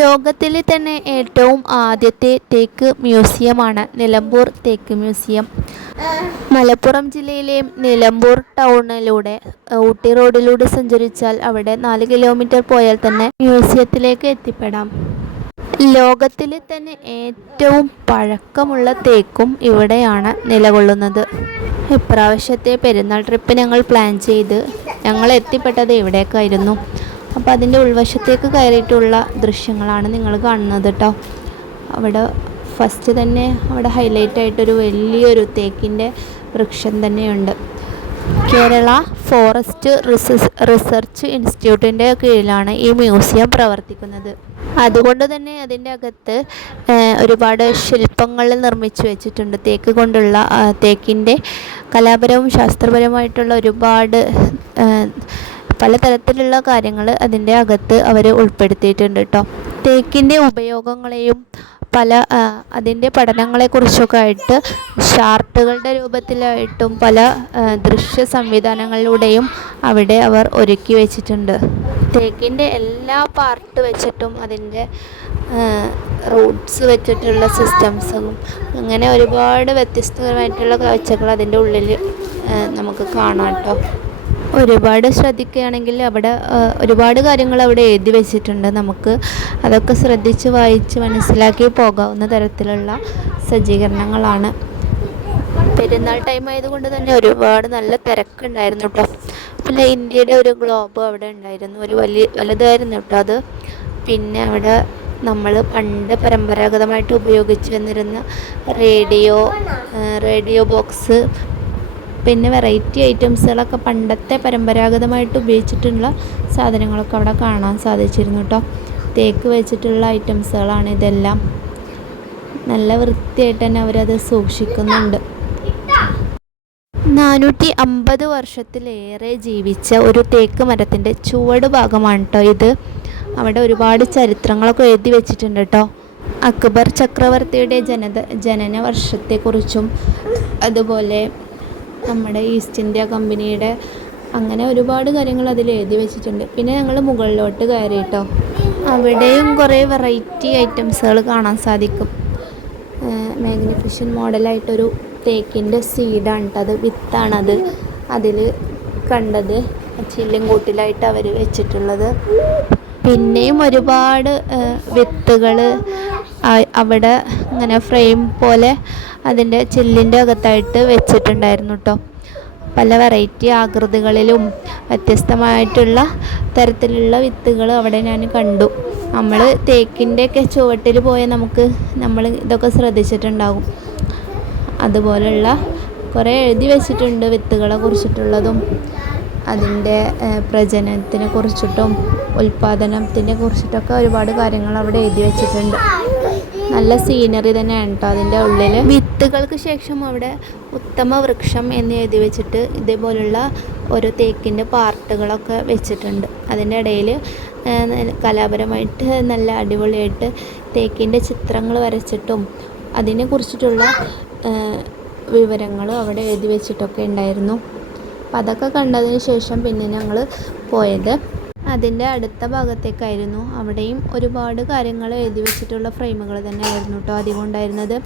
ലോകത്തിലെ തന്നെ ഏറ്റവും ആദ്യത്തെ തേക്ക് മ്യൂസിയമാണ് നിലമ്പൂർ തേക്ക് മ്യൂസിയം. മലപ്പുറം ജില്ലയിലെ നിലമ്പൂർ ടൗണിലൂടെ ഊട്ടി റോഡിലൂടെ സഞ്ചരിച്ചാൽ അവിടെ നാല് കിലോമീറ്റർ പോയാൽ തന്നെ മ്യൂസിയത്തിലേക്ക് എത്തിപ്പെടാം. ലോകത്തിലെ തന്നെ ഏറ്റവും പഴക്കമുള്ള തേക്കും ഇവിടെയാണ് നിലകൊള്ളുന്നത്. ഇപ്രാവശ്യത്തെ പെരുന്നാൾ ട്രിപ്പ് ഞങ്ങൾ പ്ലാൻ ചെയ്ത് ഞങ്ങൾ എത്തിപ്പെട്ടത് ഇവിടേക്കായിരുന്നു. അപ്പോൾ അതിന്റെ ഉൾവശത്തേക്ക് കയറിയിട്ടുള്ള ദൃശ്യങ്ങളാണ് നിങ്ങൾ കാണുന്നത് കേട്ടോ അവിടെ ഫസ്റ്റ് തന്നെ അവിടെ ഹൈലൈറ്റ് ആയിട്ടൊരു വലിയൊരു തേക്കിന്റെ വൃക്ഷം തന്നെയുണ്ട്. കേരള ഫോറസ്റ്റ് റിസർച്ച് ഇൻസ്റ്റിറ്റ്യൂട്ടിന്റെ കീഴിലാണ് ഈ മ്യൂസിയം പ്രവർത്തിക്കുന്നത്. അതുകൊണ്ട് തന്നെ അതിന്റെ അകത്ത് ഒരുപാട് ശില്പങ്ങൾ നിർമ്മിച്ചു വെച്ചിട്ടുണ്ട്. തേക്ക് കൊണ്ടുള്ള തേക്കിന്റെ കലാപരവും ശാസ്ത്രപരവുമായിട്ടുള്ള ഒരുപാട് പലതരത്തിലുള്ള കാര്യങ്ങൾ അതിന്റെ അകത്ത് അവർ ഉൾപ്പെടുത്തിയിട്ടുണ്ട് കേട്ടോ തേക്കിന്റെ ഉപയോഗങ്ങളെയും പല അതിന്റെ പഠനങ്ങളെക്കുറിച്ചൊക്കെ ആയിട്ട് ഷാർട്ടുകളുടെ രൂപത്തിലായിട്ടും പല ദൃശ്യ സംവിധാനങ്ങളിലൂടെയും അവിടെ അവർ ഒരുക്കി വെച്ചിട്ടുണ്ട്. തേക്കിന്റെ എല്ലാ പാർട്ട് വെച്ചിട്ടും അതിന്റെ റൂട്ട്സ് വെച്ചിട്ടുള്ള സിസ്റ്റംസും അങ്ങനെ ഒരുപാട് വ്യത്യസ്തപരമായിട്ടുള്ള കാഴ്ചകൾ അതിന്റെ ഉള്ളിൽ നമുക്ക് കാണാം കേട്ടോ ഒരുപാട് ശ്രദ്ധിക്കുകയാണെങ്കിൽ അവിടെ ഒരുപാട് കാര്യങ്ങൾ അവിടെ എഴുതി വെച്ചിട്ടുണ്ട്. നമുക്ക് അതൊക്കെ ശ്രദ്ധിച്ച് വായിച്ച് മനസ്സിലാക്കി പോകാവുന്ന തരത്തിലുള്ള സജ്ജീകരണങ്ങളാണ്. പെരുന്നാൾ ടൈം ആയതുകൊണ്ട് തന്നെ ഒരുപാട് നല്ല തിരക്കുണ്ടായിരുന്നു കേട്ടോ പിന്നെ ഇന്ത്യയുടെ ഒരു ഗ്ലോബ് അവിടെ ഉണ്ടായിരുന്നു. ഒരു വലിയ വലുതായിരുന്നു കേട്ടോ അത്. പിന്നെ അവിടെ നമ്മൾ പണ്ട് പരമ്പരാഗതമായിട്ട് ഉപയോഗിച്ച് വന്നിരുന്ന റേഡിയോ റേഡിയോ ബോക്സ് പിന്നെ വെറൈറ്റി ഐറ്റംസുകളൊക്കെ പണ്ടത്തെ പരമ്പരാഗതമായിട്ട് ഉപയോഗിച്ചിട്ടുള്ള സാധനങ്ങളൊക്കെ അവിടെ കാണാൻ സാധിച്ചിരുന്നു കേട്ടോ തേക്ക് വെച്ചിട്ടുള്ള ഐറ്റംസുകളാണ് ഇതെല്ലാം. നല്ല വൃത്തിയായിട്ട് തന്നെ അവരത് സൂക്ഷിക്കുന്നുണ്ട്. നാനൂറ്റി അമ്പത് വർഷത്തിലേറെ ജീവിച്ച ഒരു തേക്ക് മരത്തിന്റെ ചുവട് ഭാഗമാണ് കേട്ടോ ഇത്. അവിടെ ഒരുപാട് ചരിത്രങ്ങളൊക്കെ എഴുതി വെച്ചിട്ടുണ്ട് കേട്ടോ അക്ബർ ചക്രവർത്തിയുടെ ജനത ജനന വർഷത്തെക്കുറിച്ചും അതുപോലെ നമ്മുടെ ഈസ്റ്റ് ഇന്ത്യ കമ്പനിയുടെ അങ്ങനെ ഒരുപാട് കാര്യങ്ങൾ അതിൽ എഴുതി വെച്ചിട്ടുണ്ട്. പിന്നെ ഞങ്ങൾ മുകളിലോട്ട് കയറി കേട്ടോ അവിടെയും കുറേ വെറൈറ്റി ഐറ്റംസുകൾ കാണാൻ സാധിക്കും. മാഗ്നിഫിഷൻ മോഡലായിട്ടൊരു തേക്കിന്റെ സീഡാണ് അത്. വിത്താണത്. അതിൽ കണ്ടത് ചില്ലും കൂട്ടിലായിട്ട് അവർ വെച്ചിട്ടുള്ളത്. പിന്നെയും ഒരുപാട് വിത്തുകൾ അവിടെ ഇങ്ങനെ ഫ്രെയിം പോലെ അതിന്റെ ചില്ലിന്റെ അകത്തായിട്ട് വെച്ചിട്ടുണ്ടായിരുന്നു കേട്ടോ പല വെറൈറ്റി ആകൃതികളിലും വ്യത്യസ്തമായിട്ടുള്ള തരത്തിലുള്ള വിത്തുകൾ അവിടെ ഞാൻ കണ്ടു. നമ്മൾ തേക്കിന്റെയൊക്കെ ചുവട്ടിൽ പോയാൽ നമുക്ക് നമ്മൾ ഇതൊക്കെ ശ്രദ്ധിച്ചിട്ടുണ്ടാകും. അതുപോലുള്ള കുറേ എഴുതി വെച്ചിട്ടുണ്ട് വിത്തുകളെ കുറിച്ചിട്ടുള്ളതും അതിന്റെ പ്രജനനത്തിനെ കുറിച്ചിട്ടും ഉൽപ്പാദനത്തിനെ കുറിച്ചിട്ടൊക്കെ ഒരുപാട് കാര്യങ്ങൾ അവിടെ എഴുതി വെച്ചിട്ടുണ്ട്. നല്ല സീനറി തന്നെയാണ് കേട്ടോ അതിന്റെ ഉള്ളിൽ വിത്തുകൾക്ക് ശേഷം അവിടെ ഉത്തമ വൃക്ഷം എന്ന് എഴുതി വെച്ചിട്ട് ഇതേപോലുള്ള ഒരു തേക്കിന്റെ പാർട്ടുകളൊക്കെ വെച്ചിട്ടുണ്ട്. അതിന്റെ ഇടയിൽ കലാപരമായിട്ട് നല്ല അടിപൊളിയായിട്ട് തേക്കിന്റെ ചിത്രങ്ങൾ വരച്ചിട്ടും അതിനെ കുറിച്ചിട്ടുള്ള വിവരങ്ങളും അവിടെ എഴുതി വെച്ചിട്ടൊക്കെ ഉണ്ടായിരുന്നു. അപ്പം അതൊക്കെ കണ്ടതിന് ശേഷം പിന്നെ ഞങ്ങൾ പോയത് അതിന്റെ അടുത്ത ഭാഗത്തേക്കായിരുന്നു. അവിടെയും ഒരുപാട് കാര്യങ്ങൾ എഴുതി വെച്ചിട്ടുള്ള ഫ്രെയിമുകൾ തന്നെയായിരുന്നു കേട്ടോ അധികം ഉണ്ടായിരുന്നത്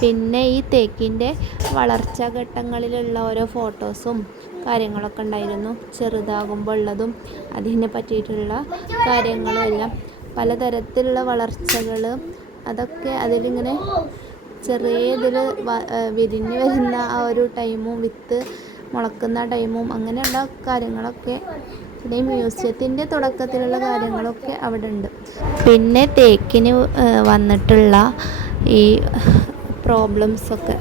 പിന്നെ ഈ തേക്കിന്റെ വളർച്ചാ ഘട്ടങ്ങളിലുള്ള ഓരോ ഫോട്ടോസും കാര്യങ്ങളൊക്കെ ഉണ്ടായിരുന്നു. ചെറുതാകുമ്പോൾ ഉള്ളതും അതിനെ പറ്റിയിട്ടുള്ള കാര്യങ്ങളും എല്ലാം. പലതരത്തിലുള്ള വളർച്ചകൾ അതൊക്കെ അതിലിങ്ങനെ ചെറിയ ഇതിൽ വിരിഞ്ഞ് വരുന്ന ആ ഒരു ടൈമും വിത്ത് മുളക്കുന്ന ടൈമും അങ്ങനെയുള്ള കാര്യങ്ങളൊക്കെ പിന്നെ മ്യൂസിയത്തിന്റെ തുടക്കത്തിലുള്ള കാര്യങ്ങളൊക്കെ അവിടെ ഉണ്ട് പിന്നെ തേക്കിന് വന്നിട്ടുള്ള ഈ പ്രോബ്ലംസൊക്കെ.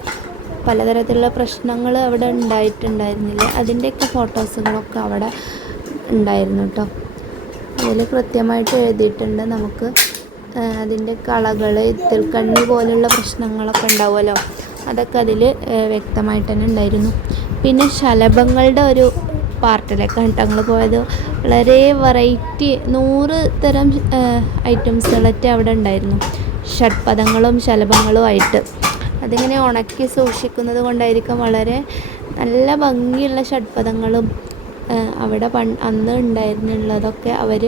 പലതരത്തിലുള്ള പ്രശ്നങ്ങൾ അവിടെ ഉണ്ടായിട്ടുണ്ടായിരുന്നില്ല. അതിന്റെയൊക്കെ ഫോട്ടോസുകളൊക്കെ അവിടെ ഉണ്ടായിരുന്നു കേട്ടോ. അതിൽ കൃത്യമായിട്ട് എഴുതിയിട്ടുണ്ട്. നമുക്ക് അതിന്റെ കളകൾ ഇത്തിൽക്കണ്ണി പോലുള്ള പ്രശ്നങ്ങളൊക്കെ ഉണ്ടാവുമല്ലോ. അതൊക്കെ അതിൽ വ്യക്തമായിട്ട് തന്നെ ഉണ്ടായിരുന്നു. പിന്നെ ശലഭങ്ങളുടെ ഒരു പാർട്ടിലേക്കാണ് ഞങ്ങൾ പോയത്? വളരെ വെറൈറ്റി നൂറ് തരം ഐറ്റംസുകളൊക്കെ അവിടെ ഉണ്ടായിരുന്നു. ഷഡ്പദങ്ങളും ശലഭങ്ങളും ആയിട്ട്. അതിങ്ങനെ ഉണക്കി സൂക്ഷിക്കുന്നത് കൊണ്ടായിരിക്കും വളരെ നല്ല ഭംഗിയുള്ള ഷഡ്പദങ്ങളും അവിടെ പൺ അന്ന് ഉണ്ടായിരുന്നുള്ളതൊക്കെ അവർ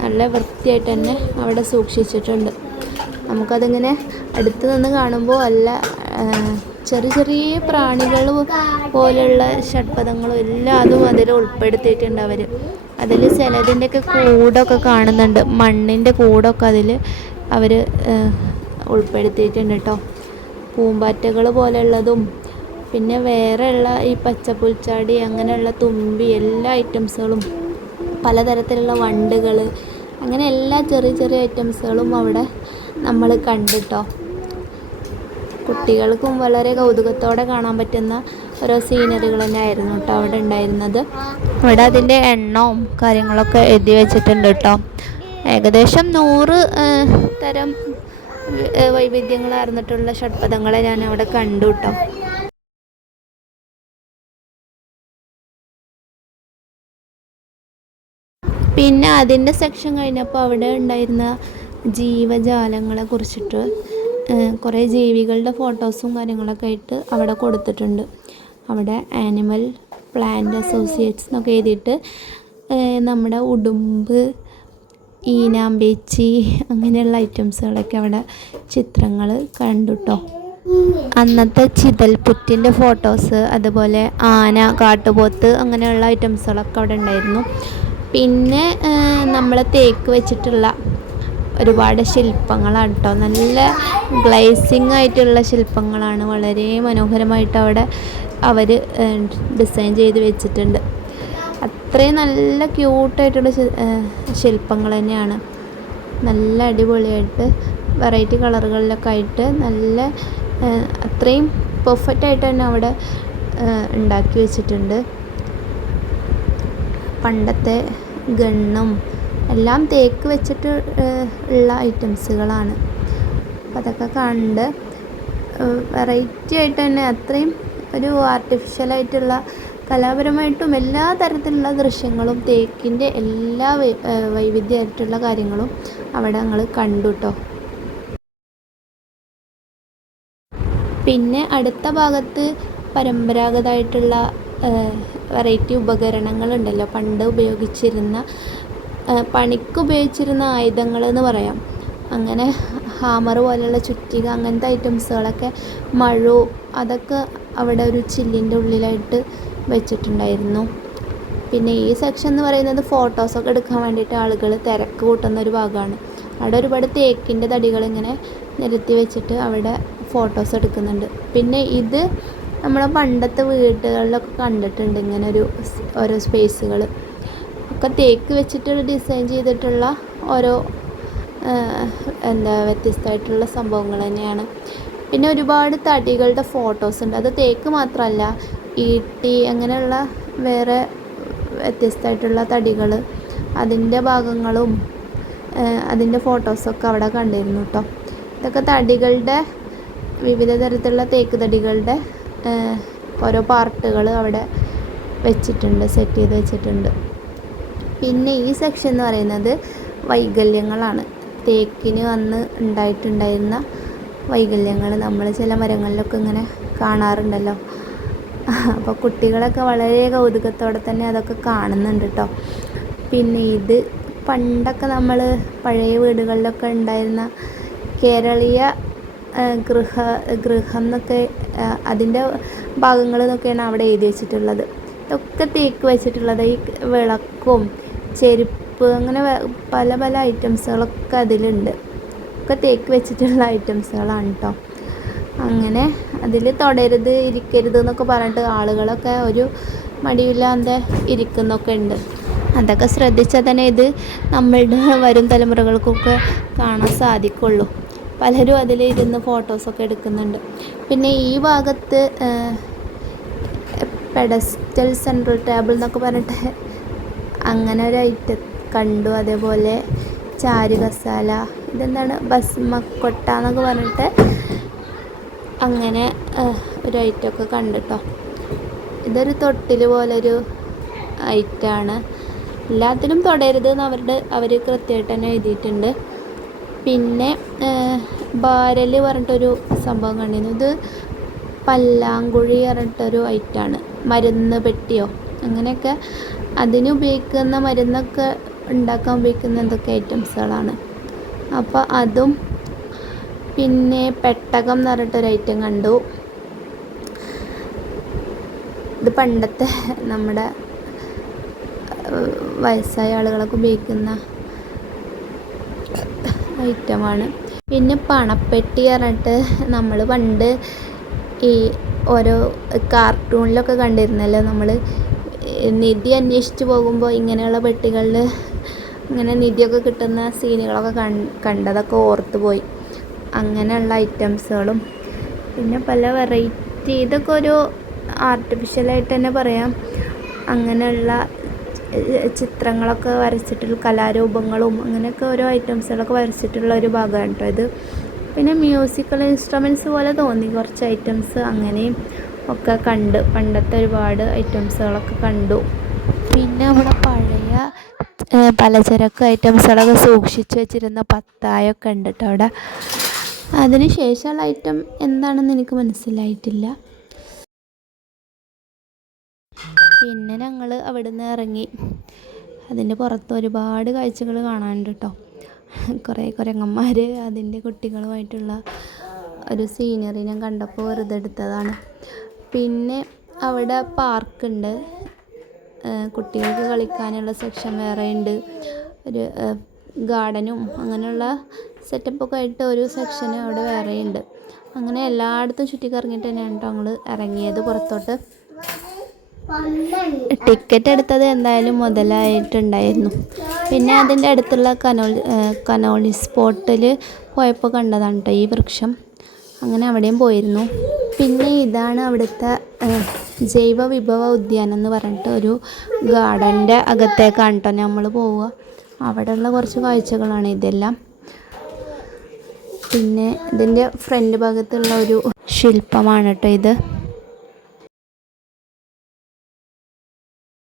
നല്ല വൃത്തിയായിട്ട് തന്നെ അവിടെ സൂക്ഷിച്ചിട്ടുണ്ട്. നമുക്കതിങ്ങനെ അടുത്ത് നിന്ന് കാണുമ്പോൾ അല്ല ചെറിയ ചെറിയ പ്രാണികൾ പോലെയുള്ള ഷഡ്പദങ്ങളും എല്ലാം അതും അതിൽ ഉൾപ്പെടുത്തിയിട്ടുണ്ട് അവർ. അതിൽ ചിലതിന്റെയൊക്കെ കൂടൊക്കെ കാണുന്നുണ്ട്. മണ്ണിന്റെ കൂടൊക്കെ അതിൽ അവർ ഉൾപ്പെടുത്തിയിട്ടുണ്ട് കേട്ടോ. പൂമ്പാറ്റകൾ പോലെയുള്ളതും പിന്നെ വേറെയുള്ള ഈ പച്ചപ്പുൽച്ചാടി അങ്ങനെയുള്ള തുമ്പി എല്ലാ ഐറ്റംസുകളും പലതരത്തിലുള്ള വണ്ടുകൾ അങ്ങനെ എല്ലാ ചെറിയ ചെറിയ ഐറ്റംസുകളും അവിടെ നമ്മൾ കണ്ടിട്ടോ. കുട്ടികൾക്കും വളരെ കൗതുകത്തോടെ കാണാൻ പറ്റുന്ന ഓരോ സീനറികൾ തന്നെ ആയിരുന്നു കേട്ടോ അവിടെ ഉണ്ടായിരുന്നത്. ഇവിടെ അതിന്റെ എണ്ണവും കാര്യങ്ങളൊക്കെ എഴുതി വെച്ചിട്ടുണ്ട് കേട്ടോ. ഏകദേശം നൂറ് തരം വൈവിധ്യങ്ങൾ അറിഞ്ഞിട്ടുള്ള ഷഡ്പഥങ്ങളെ ഞാൻ അവിടെ കണ്ടു കേട്ടോ. പിന്നെ അതിന്റെ സെക്ഷൻ കഴിഞ്ഞപ്പോൾ അവിടെ ഉണ്ടായിരുന്ന ജീവജാലങ്ങളെ കുറിച്ചിട്ട് കുറേ ജീവികളുടെ ഫോട്ടോസും കാര്യങ്ങളൊക്കെ ആയിട്ട് അവിടെ കൊടുത്തിട്ടുണ്ട്. അവിടെ ആനിമൽ പ്ലാന്റ് അസോസിയേറ്റ്സ് എന്നൊക്കെ എഴുതിയിട്ട് നമ്മുടെ ഉടുമ്പ് ഈനാമ്പേച്ചി അങ്ങനെയുള്ള ഐറ്റംസുകളൊക്കെ അവിടെ ചിത്രങ്ങൾ കണ്ടുട്ടോ. അന്നത്തെ ചിതൽപുറ്റിന്റെ ഫോട്ടോസ് അതുപോലെ ആന കാട്ടുപോത്ത് അങ്ങനെയുള്ള ഐറ്റംസുകളൊക്കെ അവിടെ ഉണ്ടായിരുന്നു. പിന്നെ നമ്മൾ തേക്ക് വെച്ചിട്ടുള്ള ഒരുപാട് ശില്പങ്ങളാണ് കേട്ടോ നല്ല ഗ്ലേസിങ് ആയിട്ടുള്ള ശില്പങ്ങളാണ് വളരെ മനോഹരമായിട്ട് അവിടെ അവർ ഡിസൈൻ ചെയ്ത് വെച്ചിട്ടുണ്ട്. അത്രയും നല്ല ക്യൂട്ടായിട്ടുള്ള ശില്പങ്ങൾ തന്നെയാണ്. നല്ല അടിപൊളിയായിട്ട് വെറൈറ്റി കളറുകളിലൊക്കെ ആയിട്ട് നല്ല അത്രയും പെർഫെക്റ്റ് ആയിട്ട് തന്നെ അവിടെ ഉണ്ടാക്കി വെച്ചിട്ടുണ്ട്. പണ്ടത്തെ ഗണ്ണും എല്ലാം തേക്ക് വെച്ചിട്ട് ഉള്ള ഐറ്റംസുകളാണ്. അപ്പോൾ അതൊക്കെ കണ്ട് വെറൈറ്റി ആയിട്ട് തന്നെ അത്രയും ഒരു ആർട്ടിഫിഷ്യലായിട്ടുള്ള കലാപരമായിട്ടും എല്ലാ തരത്തിലുള്ള ദൃശ്യങ്ങളും തേക്കിന്റെ എല്ലാ വൈവിധ്യമായിട്ടുള്ള കാര്യങ്ങളും അവിടെ ഞങ്ങൾ കണ്ടു കേട്ടോ പിന്നെ അടുത്ത ഭാഗത്ത് പരമ്പരാഗതമായിട്ടുള്ള വെറൈറ്റി ഉപകരണങ്ങളുണ്ടല്ലോ. പണ്ട് ഉപയോഗിച്ചിരുന്ന പണിക്ക് ഉപയോഗിച്ചിരുന്ന ആയുധങ്ങൾ എന്ന് പറയാം. അങ്ങനെ ഹാമർ പോലെയുള്ള ചുറ്റിക അങ്ങനത്തെ ഐറ്റംസുകളൊക്കെ മഴു അതൊക്കെ അവിടെ ഒരു ചില്ലിന്റെ ഉള്ളിലായിട്ട് വെച്ചിട്ടുണ്ടായിരുന്നു. പിന്നെ ഈ സെക്ഷൻ എന്ന് പറയുന്നത് ഫോട്ടോസൊക്കെ എടുക്കാൻ വേണ്ടിയിട്ട് ആളുകൾ തിരക്ക് കൂട്ടുന്ന ഒരു ഭാഗമാണ്. അവിടെ ഒരുപാട് തേക്കിന്റെ തടികൾ ഇങ്ങനെ നിരത്തി വെച്ചിട്ട് അവിടെ ഫോട്ടോസ് എടുക്കുന്നുണ്ട്. പിന്നെ ഇത് നമ്മളെ പണ്ടത്തെ വീടുകളിലൊക്കെ കണ്ടിട്ടുണ്ട് ഇങ്ങനെ ഒരു ഓരോ സ്പേസുകൾ ഒക്കെ തേക്ക് വെച്ചിട്ട് ഡിസൈൻ ചെയ്തിട്ടുള്ള ഓരോ എന്താ വ്യത്യസ്തമായിട്ടുള്ള സംഭവങ്ങൾ തന്നെയാണ്. പിന്നെ ഒരുപാട് തടികളുടെ ഫോട്ടോസ് ഉണ്ട്. അത് തേക്ക് മാത്രമല്ല ഈട്ടി അങ്ങനെയുള്ള വേറെ വ്യത്യസ്തമായിട്ടുള്ള തടികൾ അതിന്റെ ഭാഗങ്ങളും അതിന്റെ ഫോട്ടോസൊക്കെ അവിടെ കണ്ടിരുന്നു കേട്ടോ. ഇതൊക്കെ തടികളുടെ വിവിധ തരത്തിലുള്ള തേക്ക് തടികളുടെ ഓരോ പാർട്ടുകൾ അവിടെ വെച്ചിട്ടുണ്ട് സെറ്റ് ചെയ്ത് വെച്ചിട്ടുണ്ട്. പിന്നെ ഈ സെക്ഷൻ എന്ന് പറയുന്നത് വൈകല്യങ്ങളാണ്. തേക്കിന് വന്ന് ഉണ്ടായിട്ടുണ്ടായിരുന്ന വൈകല്യങ്ങൾ നമ്മൾ ചില മരങ്ങളിലൊക്കെ ഇങ്ങനെ കാണാറുണ്ടല്ലോ. അപ്പോൾ കുട്ടികളൊക്കെ വളരെ കൗതുകത്തോടെ തന്നെ അതൊക്കെ കാണുന്നുണ്ട് കേട്ടോ പിന്നെ ഇത് പണ്ടൊക്കെ നമ്മൾ പഴയ വീടുകളിലൊക്കെ ഉണ്ടായിരുന്ന കേരളീയ ഗൃഹ ഗൃഹം എന്നൊക്കെ അതിന്റെ ഭാഗങ്ങൾ എന്നൊക്കെയാണ് അവിടെ എഴുതി വെച്ചിട്ടുള്ളത്. ഇതൊക്കെ തേക്ക് വെച്ചിട്ടുള്ളത് ഈ വിളക്കും ചെരുപ്പ് അങ്ങനെ പല പല ഐറ്റംസുകളൊക്കെ അതിലുണ്ട്. ഒക്കെ തേക്ക് വെച്ചിട്ടുള്ള ഐറ്റംസുകളാണ് കേട്ടോ അങ്ങനെ അതിൽ തൊടരുത് ഇരിക്കരുത് എന്നൊക്കെ പറഞ്ഞിട്ട് ആളുകളൊക്കെ ഒരു മടിയില്ലാതെ ഇരിക്കുന്നൊക്കെ ഉണ്ട്. അതൊക്കെ ശ്രദ്ധിച്ചാൽ തന്നെ ഇത് നമ്മളുടെ വരും തലമുറകൾക്കൊക്കെ കാണാൻ സാധിക്കുള്ളൂ. പലരും അതിൽ ഇരുന്ന് ഫോട്ടോസൊക്കെ എടുക്കുന്നുണ്ട്. പിന്നെ ഈ ഭാഗത്ത് പെഡസ്റ്റൽ സെൻട്രൽ ടേബിൾ എന്നൊക്കെ പറഞ്ഞിട്ട് അങ്ങനെ ഒരു ഐറ്റം കണ്ടു. അതേപോലെ ചാരു കസാല ഇതെന്താണ്? ഭസ്മക്കൊട്ട എന്നൊക്കെ പറഞ്ഞിട്ട് അങ്ങനെ ഒരു ഐറ്റമൊക്കെ കണ്ടിട്ടോ. ഇതൊരു തൊട്ടിൽ പോലൊരു ഐറ്റമാണ് എല്ലാത്തിനും തൊടരുത് എന്ന് അവരുടെ അവർ കൃത്യമായിട്ട് തന്നെ എഴുതിയിട്ടുണ്ട്. പിന്നെ ബാരൽ പറഞ്ഞിട്ടൊരു സംഭവം കണ്ടിരുന്നു. ഇത് പല്ലാങ്കുഴി പറഞ്ഞിട്ടൊരു ഐറ്റമാണ് മരുന്ന് പെട്ടിയോ? അങ്ങനെയൊക്കെ അതിന് ഉപയോഗിക്കുന്ന മരുന്നൊക്കെ ഉണ്ടാക്കാൻ ഉപയോഗിക്കുന്ന എന്തൊക്കെ ഐറ്റംസുകളാണ്. അപ്പോൾ അതും പിന്നെ പെട്ടകം എന്ന് പറഞ്ഞിട്ടൊരു ഐറ്റം കണ്ടു. ഇത് പണ്ടത്തെ നമ്മുടെ വയസ്സായ ആളുകളൊക്കെ ഉപയോഗിക്കുന്ന ഐറ്റമാണ്. പിന്നെ പണപ്പെട്ടി പറഞ്ഞിട്ട് നമ്മൾ പണ്ട് ഈ ഓരോ കാർട്ടൂണിലൊക്കെ കണ്ടിരുന്നല്ലോ നമ്മൾ നിധി അന്വേഷിച്ച് പോകുമ്പോൾ ഇങ്ങനെയുള്ള പെട്ടികളിൽ ഇങ്ങനെ നിധിയൊക്കെ കിട്ടുന്ന സീനുകളൊക്കെ കൺ കണ്ടതൊക്കെ ഓർത്ത് പോയി. അങ്ങനെയുള്ള ഐറ്റംസുകളും. പിന്നെ പല വെറൈറ്റി ഇതൊക്കെ ഒരു ആർട്ടിഫിഷ്യലായിട്ട് തന്നെ പറയാം. അങ്ങനെയുള്ള ചിത്രങ്ങളൊക്കെ വരച്ചിട്ടുള്ള കലാരൂപങ്ങളും അങ്ങനെയൊക്കെ ഓരോ ഐറ്റംസുകളൊക്കെ വരച്ചിട്ടുള്ള ഒരു ഭാഗമാണ് കേട്ടോ ഇത്. പിന്നെ മ്യൂസിക്കൽ ഇൻസ്ട്രുമെന്റ്സ് പോലെ തോന്നി കുറച്ച് ഐറ്റംസ് അങ്ങനെയും. ഒക്കെ കണ്ട് പണ്ടത്തെ ഒരുപാട് ഐറ്റംസുകളൊക്കെ കണ്ടു. പിന്നെ നമ്മുടെ പഴയ പലചരക്ക് ഐറ്റംസുകളൊക്കെ സൂക്ഷിച്ച് വെച്ചിരുന്ന പത്തായൊക്കെ ഉണ്ട് കേട്ടോ അവിടെ. അതിന് ശേഷമുള്ള ഐറ്റം എന്താണെന്ന് എനിക്ക് മനസ്സിലായിട്ടില്ല. പിന്നെ ഞങ്ങൾ അവിടുന്ന് ഇറങ്ങി. അതിന്റെ പുറത്ത് ഒരുപാട് കാഴ്ചകൾ കാണാനുണ്ട് കേട്ടോ കുറേ കുരങ്ങന്മാർ അതിന്റെ കുട്ടികളുമായിട്ടുള്ള ഒരു സീനറി ഞാൻ കണ്ടപ്പോൾ വെറുതെ എടുത്തതാണ് പിന്നെ അവിടെ പാർക്കുണ്ട്. കുട്ടികൾക്ക് കളിക്കാനുള്ള സെക്ഷൻ വേറെ ഉണ്ട് ഒരു ഗാർഡനും അങ്ങനെയുള്ള സെറ്റപ്പൊക്കെ ആയിട്ട് ഒരു സെക്ഷൻ അവിടെ വേറെ ഉണ്ട് അങ്ങനെ എല്ലായിടത്തും ചുറ്റിക്കറങ്ങിയിട്ട് തന്നെയാണ് കേട്ടോ ഞങ്ങൾ ഇറങ്ങിയത് പുറത്തോട്ട്. ടിക്കറ്റ് എടുത്തത് എന്തായാലും മുതലായിട്ടുണ്ടായിരുന്നു. പിന്നെ അതിന്റെ അടുത്തുള്ള കനോൾ കനോളി സ്പോട്ടിൽ പോയപ്പോൾ കണ്ടതാണ് കേട്ടോ ഈ വൃക്ഷം. അങ്ങനെ അവിടെയും പോയിരുന്നു. പിന്നെ ഇതാണ് അവിടുത്തെ ജൈവ വിഭവ ഉദ്യാനം എന്ന് പറഞ്ഞിട്ട് ഒരു ഗാർഡന്റെ അകത്തേക്കാണ് കേട്ടോ നമ്മൾ പോവുക. അവിടെയുള്ള കുറച്ച് കാഴ്ചകളാണ് ഇതെല്ലാം. പിന്നെ ഇതിന്റെ ഫ്രണ്ട് ഭാഗത്തുള്ള ഒരു ശില്പമാണ് കേട്ടോ ഇത്.